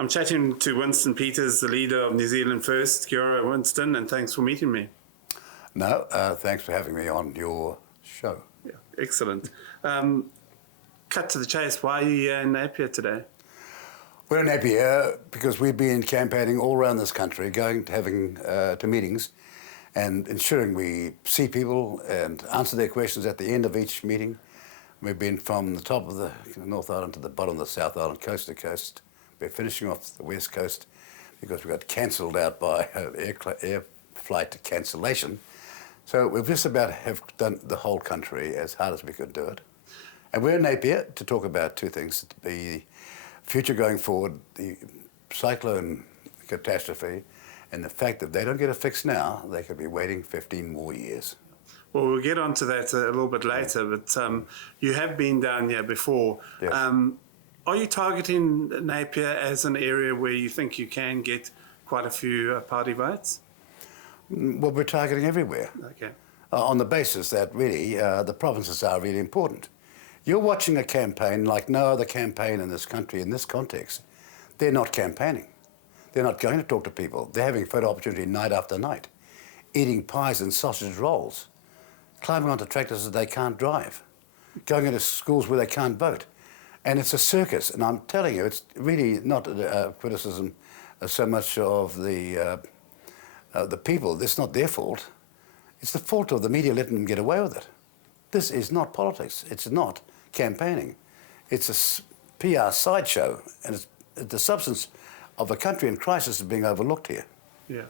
I'm chatting to Winston Peters, the leader of New Zealand First. Kia ora, Winston, and thanks for meeting me. No, thanks for having me on your show. Yeah, excellent. Cut to the chase, why are you here in Napier today? We're in Napier because we've been campaigning all around this country, going to having to meetings and ensuring we see people and answer their questions at the end of each meeting. We've been from the top of the North Island to the bottom of the South Island, coast to coast. We're finishing off the West Coast because we got cancelled out by air flight cancellation. So we've just about have done the whole country as hard as we could do it. And we're in Napier to talk about two things: the future going forward, the cyclone catastrophe, and the fact that if they don't get it fixed now, they could be waiting 15 more years. Well, we'll get onto that a little bit later, but you have been down here before. Yes. Are you targeting Napier as an area where you think you can get quite a few party votes? Well, we're targeting everywhere. Okay. On the basis that really the provinces are really important. You're watching a campaign like no other campaign in this country in this context. They're not campaigning. They're not going to talk to people. They're having photo opportunity night after night, eating pies and sausage rolls, climbing onto tractors that they can't drive, going into schools where they can't vote. And it's a circus. And I'm telling you, it's really not a criticism so much of the people. It's not their fault. It's the fault of the media letting them get away with it. This is not politics. It's not campaigning. It's a PR sideshow, and it's the substance of a country in crisis is being overlooked here. Yeah,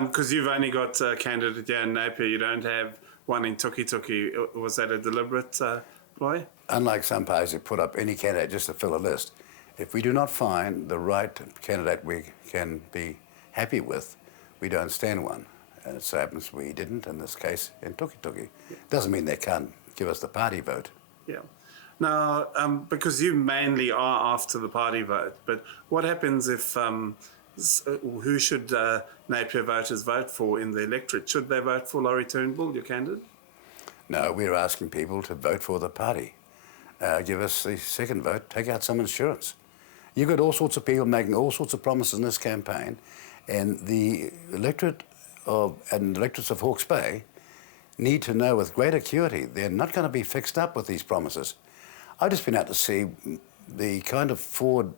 because you've only got a candidate here in Napier. You don't have one in Tukituki. Was that a deliberate ploy? Unlike some parties that put up any candidate just to fill a list, if we do not find the right candidate we can be happy with, we don't stand one. And it so happens we didn't in this case in Tukituki. Yeah. Doesn't mean they can't give us the party vote. Yeah. Now, because you mainly are after the party vote, but what happens if, who should Napier voters vote for in the electorate? Should they vote for Laurie Turnbull, your candidate? No, we're asking people to vote for the party. Give us the second vote, take out some insurance. You've got all sorts of people making all sorts of promises in this campaign, and the electorate and electorates of Hawke's Bay need to know with great acuity they're not going to be fixed up with these promises. I've just been out to see the kind of forward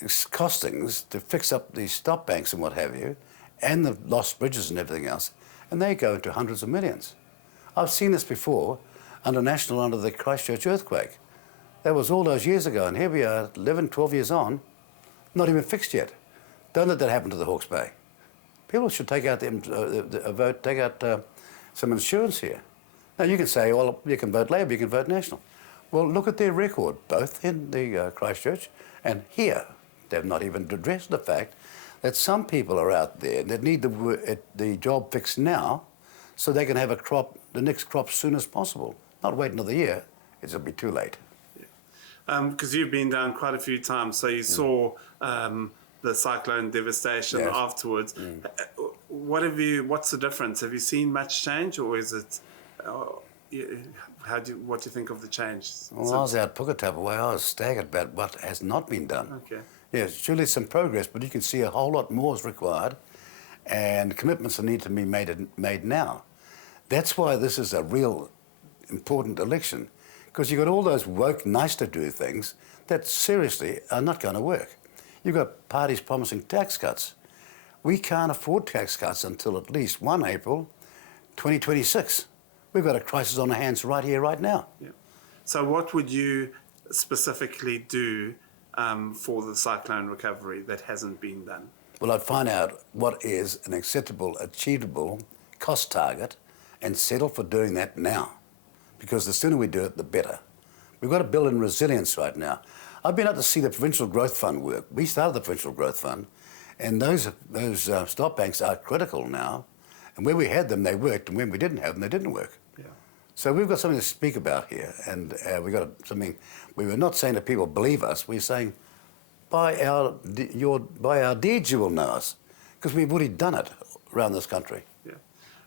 costings to fix up the stop banks and what have you, and the lost bridges and everything else, and they go into hundreds of millions. I've seen this before under the Christchurch earthquake. That was all those years ago, and here we are 11, 12 years on, not even fixed yet. Don't let that happen to the Hawke's Bay. People should take out a vote, take out some insurance here. Now you can say, well, you can vote Labour, you can vote National. Well, look at their record, both in the Christchurch and here. They've not even addressed the fact that some people are out there that need the job fixed now so they can have the next crop as soon as possible. Not wait another year, it'll be too late. Because you've been down quite a few times, so you saw the cyclone devastation afterwards. What's the difference? Have you seen much change, or is it? What do you think of the change? Well, I was out Puketapa way. I was staggered about what has not been done. Okay. Yes, surely some progress, but you can see a whole lot more is required, and commitments need to be made now. That's why this is a real important election, because you've got all those woke, nice-to-do things that seriously are not going to work. You've got parties promising tax cuts. We can't afford tax cuts until at least 1 April 2026. We've got a crisis on our hands right here, right now. Yeah. So what would you specifically do for the cyclone recovery that hasn't been done? Well, I'd find out what is an acceptable, achievable cost target and settle for doing that now. Because the sooner we do it, the better. We've got to build in resilience right now. I've been out to see the Provincial Growth Fund work. We started the Provincial Growth Fund, and those stop banks are critical now. And where we had them, they worked, and when we didn't have them, they didn't work. Yeah. So we've got something to speak about here, and we've got something. We were not saying to people, believe us. We're saying, by our deeds, you will know us, because we've already done it around this country. Yeah.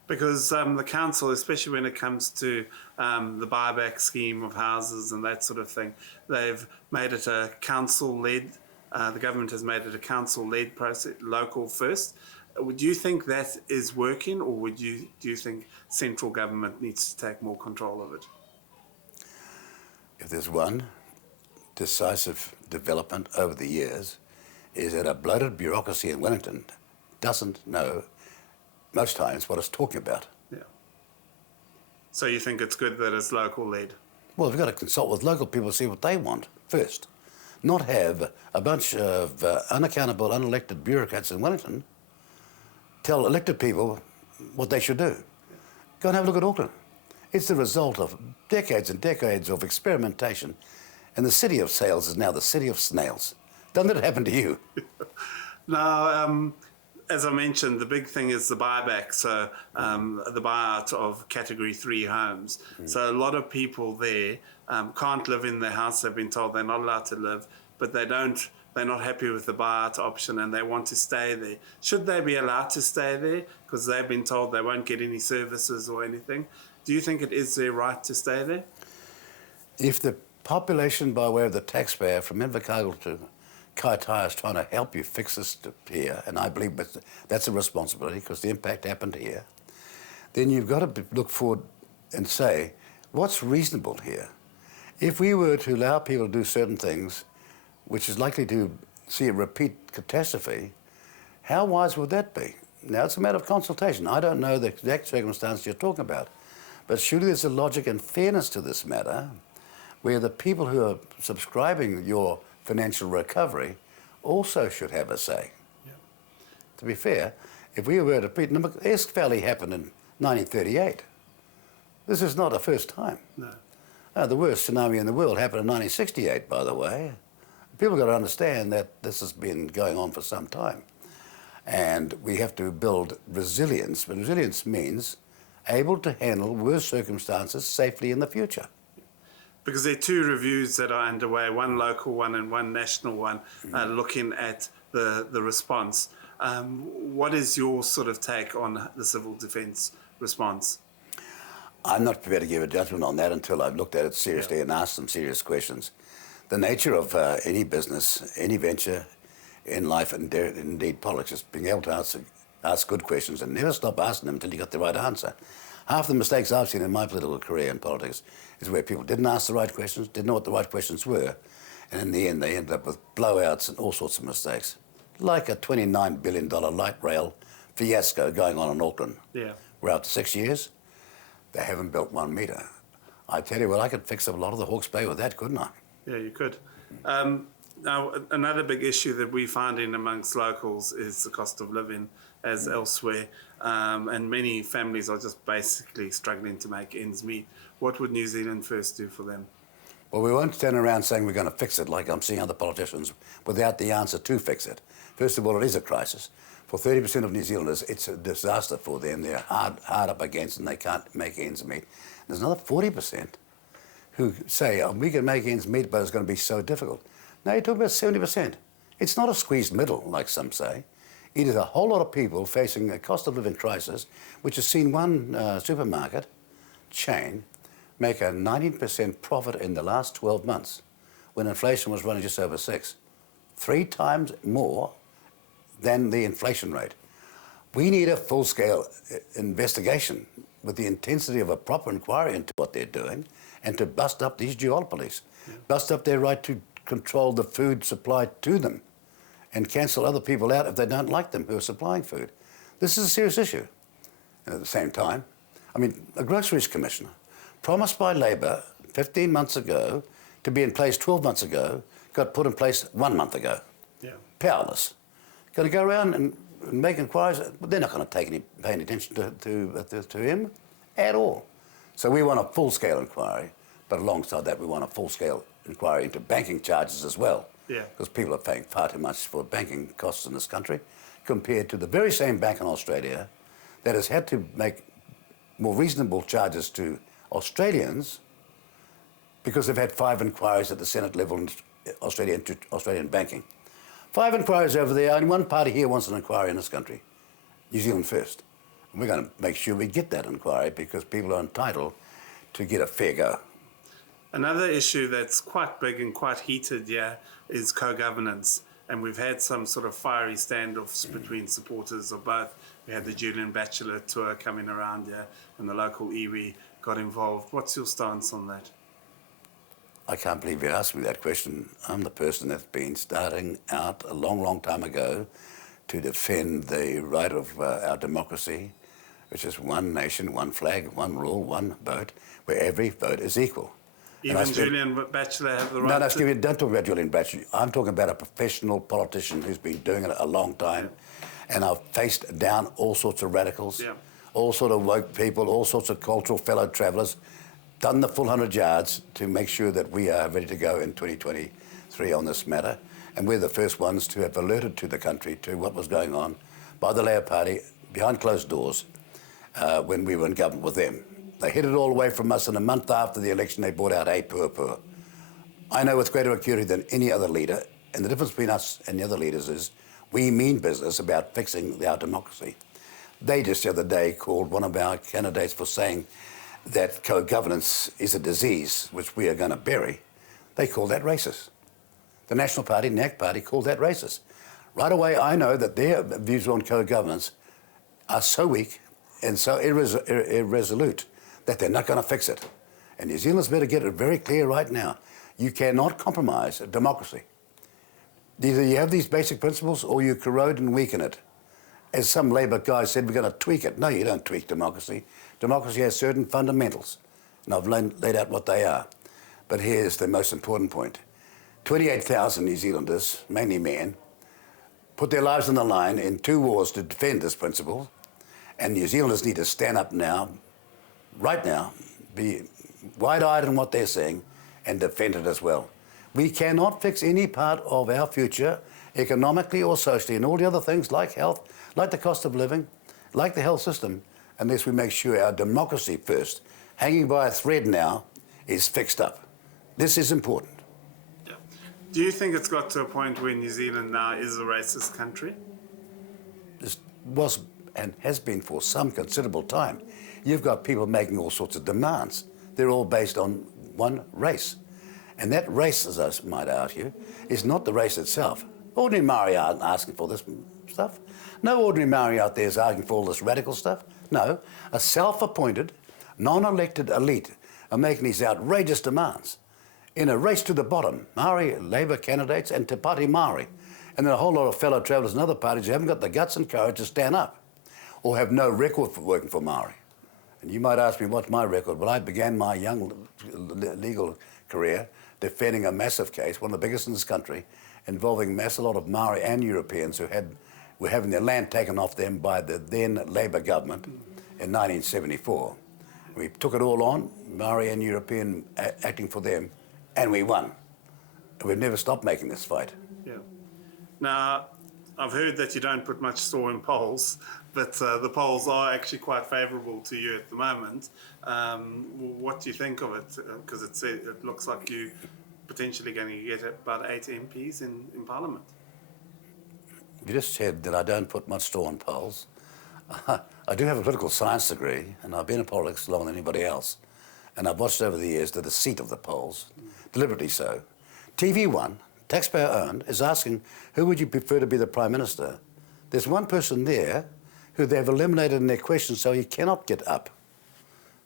Because the council, especially when it comes to the buyback scheme of houses and that sort of thing, they've made it a council-led The government has made it a council-led process, local first. Would you think that is working, or do you think central government needs to take more control of it? If there's one decisive development over the years, is that a bloated bureaucracy in Wellington doesn't know most times what it's talking about. Yeah. So you think it's good that it's local-led? Well, we've got to consult with local people to see what they want first. Not have a bunch of unaccountable, unelected bureaucrats in Wellington tell elected people what they should do. Go and have a look at Auckland. It's the result of decades and decades of experimentation, and the city of sales is now the city of snails. Doesn't it happen to you? No, as I mentioned, the big thing is the buyback, so the buyout of Category 3 homes. So a lot of people there can't live in their house. They've been told they're not allowed to live, but they're not happy with the buyout option and they want to stay there. Should they be allowed to stay there because they've been told they won't get any services or anything? Do you think it is their right to stay there? If the population, by way of the taxpayer from Invercargill to Kaitaia, is trying to help you fix this here, and I believe that's a responsibility because the impact happened here, then you've got to look forward and say, what's reasonable here? If we were to allow people to do certain things, which is likely to see a repeat catastrophe, how wise would that be? Now, it's a matter of consultation. I don't know the exact circumstance you're talking about, but surely there's a logic and fairness to this matter where the people who are subscribing your financial recovery also should have a say. Yeah. To be fair, if we were to repeat, Esk Valley happened in 1938. This is not a first time. No. The worst tsunami in the world happened in 1968, by the way. People got to understand that this has been going on for some time. And we have to build resilience. But resilience means able to handle worse circumstances safely in the future. Because there are two reviews that are underway, one local one and one national one, looking at the response. What is your sort of take on the civil defence response? I'm not prepared to give a judgment on that until I've looked at it seriously and asked some serious questions. The nature of any business, any venture in life, and indeed politics, is being able to ask good questions and never stop asking them until you got the right answer. Half the mistakes I've seen in my political career in politics is where people didn't ask the right questions, didn't know what the right questions were, and in the end they ended up with blowouts and all sorts of mistakes. Like a $29 billion light rail fiasco going on in Auckland. Yeah. We're out to 6 years, they haven't built 1 metre. I tell you what, I could fix up a lot of the Hawke's Bay with that, couldn't I? Yeah, you could. Now, another big issue that we find in amongst locals is the cost of living, as elsewhere, and many families are just basically struggling to make ends meet. What would New Zealand First do for them? Well, we won't turn around saying we're going to fix it like I'm seeing other politicians without the answer to fix it. First of all, it is a crisis. For 30% of New Zealanders, it's a disaster for them. They're hard up against and they can't make ends meet. There's another 40% who say, oh, we can make ends meet, but it's going to be so difficult. Now you're talking about 70%. It's not a squeezed middle, like some say. It is a whole lot of people facing a cost of living crisis, which has seen one supermarket chain make a 19% profit in the last 12 months, when inflation was running just over 6. 3 times more than the inflation rate. We need a full-scale investigation with the intensity of a proper inquiry into what they're doing and to bust up these duopolies, bust up their right to control the food supply to them and cancel other people out if they don't like them who are supplying food. This is a serious issue. And at the same time, I mean, a groceries commissioner promised by Labor 15 months ago to be in place 12 months ago, got put in place 1 month ago. Yeah. Powerless. Going to go around and make inquiries, but they're not going to pay any attention to him at all. So we want a full-scale inquiry, but alongside that we want a full-scale inquiry into banking charges as well. Yeah. Because people are paying far too much for banking costs in this country compared to the very same bank in Australia that has had to make more reasonable charges to Australians because they've had 5 inquiries at the Senate level in Australia into Australian banking. 5 inquiries over there, and one party here wants an inquiry in this country, New Zealand First. And we're going to make sure we get that inquiry because people are entitled to get a fair go. Another issue that's quite big and quite heated, is co-governance. and we've had some sort of fiery standoffs between supporters of both. We had the Julian Bachelor tour coming around here, and the local iwi got involved. What's your stance on that? I can't believe you asked me that question. I'm the person that's been starting out a long, long time ago to defend the right of our democracy, which is one nation, one flag, one rule, one vote, where every vote is equal. Even Julian Bachelor have the right No, don't talk about Julian Bachelor. I'm talking about a professional politician who's been doing it a long time. Yeah. And I've faced down all sorts of radicals, yeah, all sort of woke people, all sorts of cultural fellow travellers, done the full 100 yards to make sure that we are ready to go in 2023 on this matter. And we're the first ones to have alerted to the country to what was going on by the Labour Party behind closed doors when we were in government with them. They hid it all away from us, and a month after the election they brought out a poor. I know with greater acuity than any other leader, and the difference between us and the other leaders is we mean business about fixing our democracy. They just the other day called one of our candidates for saying that co-governance is a disease which we are going to bury. They called that racist. The National Party, NAC Party, called that racist. Right away, I know that their views on co-governance are so weak and so irresolute that they're not going to fix it. And New Zealand's better get it very clear right now. You cannot compromise democracy. Either you have these basic principles or you corrode and weaken it. As some Labour guys said, we're going to tweak it. No, you don't tweak democracy. Democracy has certain fundamentals, and I've laid out what they are. But here's the most important point. 28,000 New Zealanders, mainly men, put their lives on the line in 2 wars to defend this principle, and New Zealanders need to stand up now, right now, be wide-eyed in what they're saying and defend it as well. We cannot fix any part of our future economically or socially and all the other things like health, like the cost of living, like the health system, unless we make sure our democracy first, hanging by a thread now, is fixed up. This is important. Yeah. Do you think it's got to a point where New Zealand now is a racist country? This was and has been for some considerable time. You've got people making all sorts of demands. They're all based on one race. And that race, as I might argue, is not the race itself. Ordinary Maori aren't asking for this stuff. No ordinary Maori out there is asking for all this radical stuff. No, a self-appointed, non-elected elite are making these outrageous demands in a race to the bottom. Maori Labour candidates and Te Pāti Māori. And then a whole lot of fellow travellers in other parties who haven't got the guts and courage to stand up or have no record for working for Maori. And you might ask me, what's my record? Well, I began my young legal career defending a massive case, one of the biggest in this country, involving a lot of Maori and Europeans who were having their land taken off them by the then Labour government in 1974. We took it all on, Maori and European acting for them, and we won. And we've never stopped making this fight. Yeah. Now, I've heard that you don't put much store in polls, but the polls are actually quite favourable to you at the moment. What do you think of it? Because it looks like you're potentially going to get about 8 MPs in Parliament. You just said that I don't put much store in polls. I do have a political science degree, and I've been in politics longer than anybody else. And I've watched over the years the deceit of the polls, deliberately so. TV1, taxpayer-owned, is asking, who would you prefer to be the Prime Minister? There's one person there who they've eliminated in their questions so he cannot get up.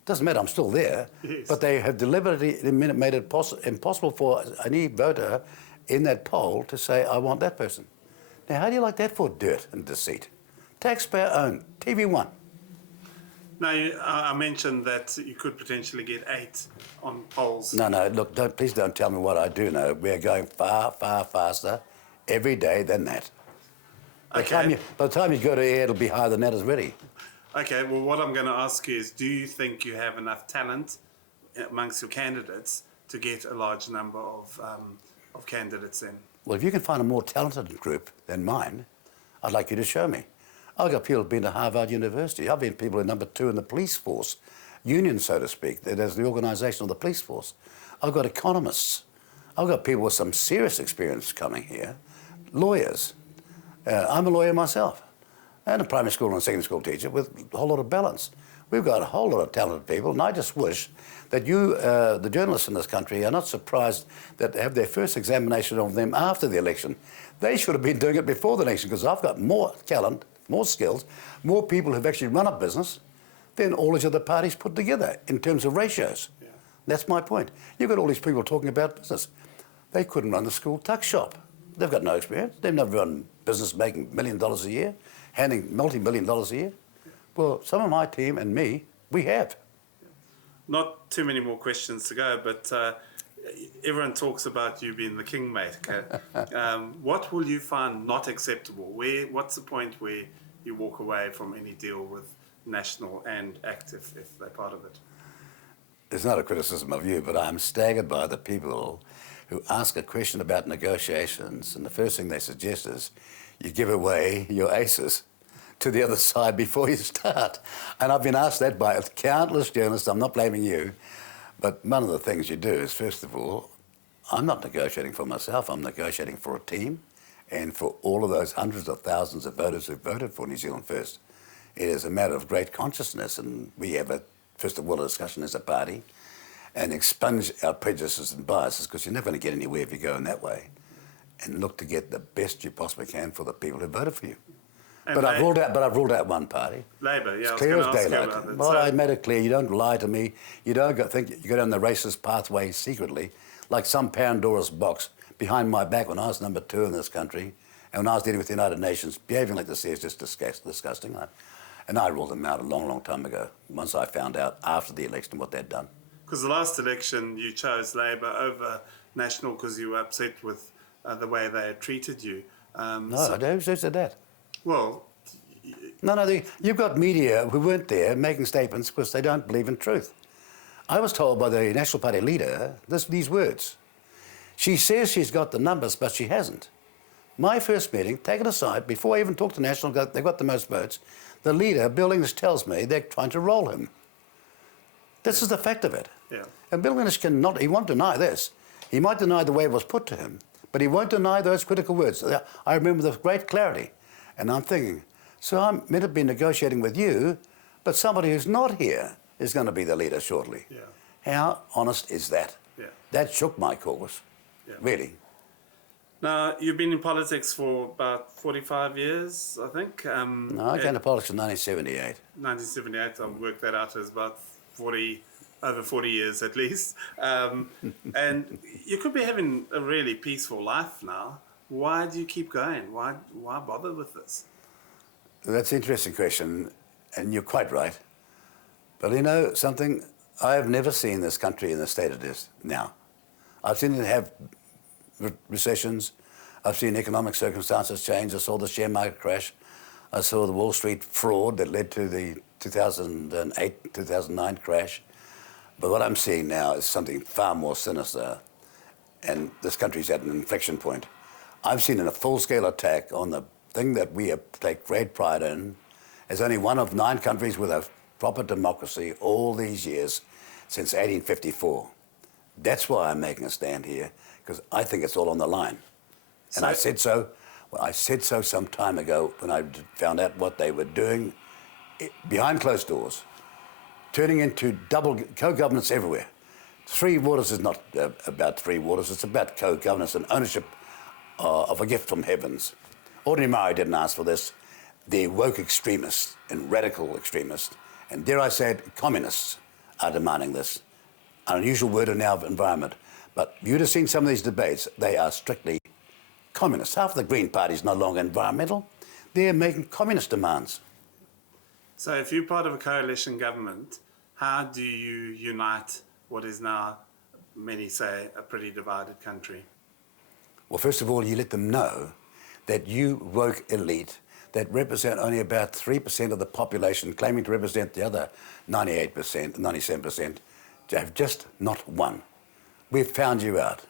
Doesn't matter, I'm still there. Yes. But they have deliberately made it impossible for any voter in that poll to say, I want that person. Now, how do you like that for dirt and deceit? Taxpayer-owned, TV1. Now, I mentioned that you could potentially get 8 on polls. No, look, please don't tell me what I do know. We're going far, far faster every day than that. Okay. By the time you go to air, it'll be higher than that already. Okay, well, what I'm going to ask you is, do you think you have enough talent amongst your candidates to get a large number of candidates in? Well, if you can find a more talented group than mine, I'd like you to show me. I've got people who've been to Harvard University. I've been people who are number 2 in the police force, union, so to speak. There's the organisation of the police force. I've got economists. I've got people with some serious experience coming here, lawyers. I'm a lawyer myself, and a primary school and secondary school teacher with a whole lot of balance. We've got a whole lot of talented people, and I just wish that you, the journalists in this country, are not surprised that they have their first examination of them after the election. They should have been doing it before the election, because I've got more talent, more skills, more people who've actually run a business than all these other parties put together in terms of ratios. Yeah. That's my point. You've got all these people talking about business. They couldn't run the school tuck shop. They've got no experience. They've never run business making $1 million a year, handing multi-million dollars a year. Well, some of my team and me, we have. Not too many more questions to go, but everyone talks about you being the Kingmaker. What will you find not acceptable? What's the point where you walk away from any deal with National and Active if they're part of it? It's not a criticism of you, but I'm staggered by the people who ask a question about negotiations, and the first thing they suggest is you give away your aces to the other side before you start. And I've been asked that by countless journalists. I'm not blaming you, but one of the things you do is, first of all, I'm not negotiating for myself, I'm negotiating for a team and for all of those hundreds of thousands of voters who voted for New Zealand First. It is a matter of great consciousness, and we have, first of all, a discussion as a party and expunge our prejudices and biases, because you're never going to get anywhere if you go in that way, and look to get the best you possibly can for the people who voted for you. But I've ruled out one party. Labour, yeah. It's clear as daylight. Well, I made it clear, you don't lie to me. You don't think you go down the racist pathway secretly, like some Pandora's box behind my back when I was number 2 in this country, and when I was dealing with the United Nations, behaving like this is just disgusting. And I ruled them out a long, long time ago, once I found out after the election what they'd done. Because the last election you chose Labour over National because you were upset with the way they had treated you. No, who said that? Well... No, you've got media who weren't there making statements because they don't believe in truth. I was told by the National Party leader these words. She says she's got the numbers, but she hasn't. My first meeting, taken aside, before I even talked to National, they got the most votes, the leader, Bill English, tells me they're trying to roll him. This is the fact of it. Yeah. And Bill English he won't deny this. He might deny the way it was put to him, but he won't deny those critical words. I remember with great clarity. And I'm thinking, so I'm meant to be negotiating with you, but somebody who's not here is going to be the leader shortly. Yeah. How honest is that? Yeah. That shook my caucus, really. Now, you've been in politics for about 45 years, I think. No, I came to politics in 1978. 1978, I'll work that out as about over 40 years at least. And you could be having a really peaceful life now. Why do you keep going? Why bother with this? That's an interesting question, and you're quite right. But you know something? I have never seen this country in the state it is now. I've seen it have recessions. I've seen economic circumstances change. I saw the share market crash. I saw the Wall Street fraud that led to the 2008, 2009 crash. But what I'm seeing now is something far more sinister, and this country's at an inflection point. I've seen a full-scale attack on the thing that we take great pride in as only one of 9 countries with a proper democracy all these years since 1854. That's why I'm making a stand here, because I think it's all on the line. And I said so. Well, I said so some time ago when I found out what they were doing behind closed doors, turning into double co-governance everywhere. 3 Waters is not about 3 Waters, it's about co-governance and ownership of a gift from heavens. Ordinary Maori didn't ask for this. The woke extremists and radical extremists, and dare I say it, communists, are demanding this. An unusual word in our environment. But you'd have seen some of these debates, they are strictly communist. Half of the Green Party is no longer environmental. They're making communist demands. So if you're part of a coalition government, how do you unite what is now, many say, a pretty divided country? Well, first of all, you let them know that you woke elite that represent only about 3% of the population, claiming to represent the other 98%, 97%, have just not won. We've found you out.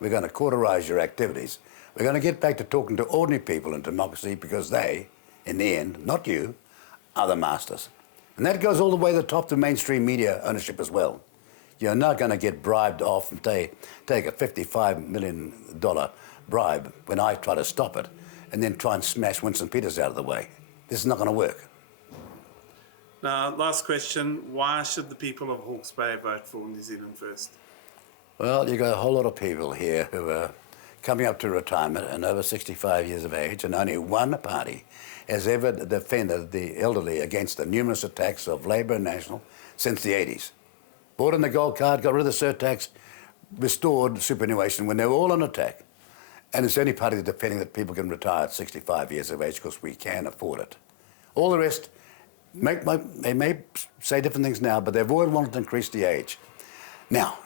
We're going to cauterize your activities. We're going to get back to talking to ordinary people in democracy, because they, in the end, not you, are the masters. And that goes all the way to the top to mainstream media ownership as well. You're not going to get bribed off and take a $55 million bribe when I try to stop it, and then try and smash Winston Peters out of the way. This is not going to work. Now, last question. Why should the people of Hawke's Bay vote for New Zealand First? Well, you got a whole lot of people here who are coming up to retirement and over 65 years of age, and only one party has ever defended the elderly against the numerous attacks of Labour and National since the 80s. Brought in the gold card, got rid of the surtax, restored superannuation when they were all on attack. And it's the only party that's defending that people can retire at 65 years of age because we can afford it. All the rest, they may say different things now, but they've always wanted to increase the age. Now,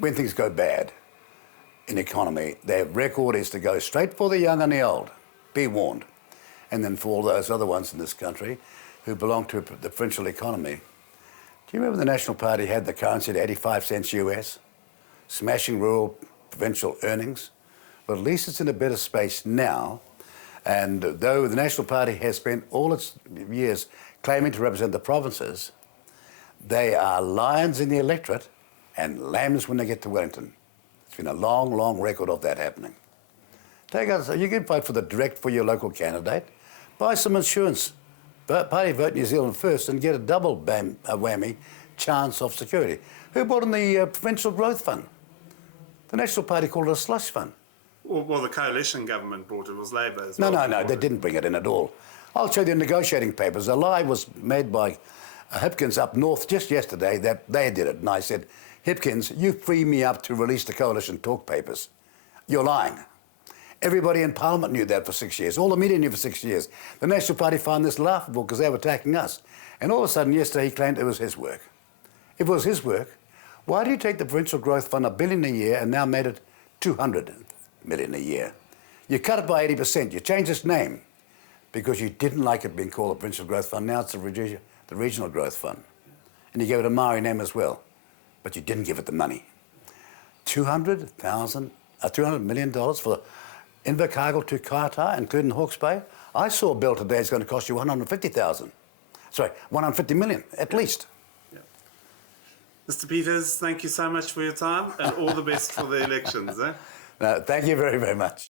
when things go bad in the economy, their record is to go straight for the young and the old. Be warned. And then for all those other ones in this country who belong to the provincial economy. Do you remember the National Party had the currency at 85 cents US, smashing rural provincial earnings? But at least it's in a better space now. And though the National Party has spent all its years claiming to represent the provinces, they are lions in the electorate and lambs when they get to Wellington. It's been a long, long record of that happening. You can vote for your local candidate, buy some insurance, party vote New Zealand First and get a double whammy chance of security. Who brought in the Provincial Growth Fund? The National Party called it a slush fund. Well, the coalition government brought it. It was Labour as No, well. they didn't bring it in at all. I'll show you the negotiating papers. A lie was made by Hipkins up north just yesterday that they did it. And I said, Hipkins, you free me up to release the coalition talk papers. You're lying. Everybody in Parliament knew that for 6 years. All the media knew for 6 years. The National Party found this laughable because they were attacking us. And all of a sudden, yesterday, he claimed it was his work. If it was his work, why do you take the Provincial Growth Fund $1 billion a year and now made it $200 million a year? You cut it by 80%. You changed its name because you didn't like it being called the Provincial Growth Fund. Now it's the Regional Growth Fund. And you gave it a Maori name as well. But you didn't give it the money. $200 million for Invercargill to Kaitaia, including Hawke's Bay. I saw a bill today that's going to cost you $150 million at least. Yeah. Mr. Peters, thank you so much for your time and all the best for the elections. No, thank you very, very much.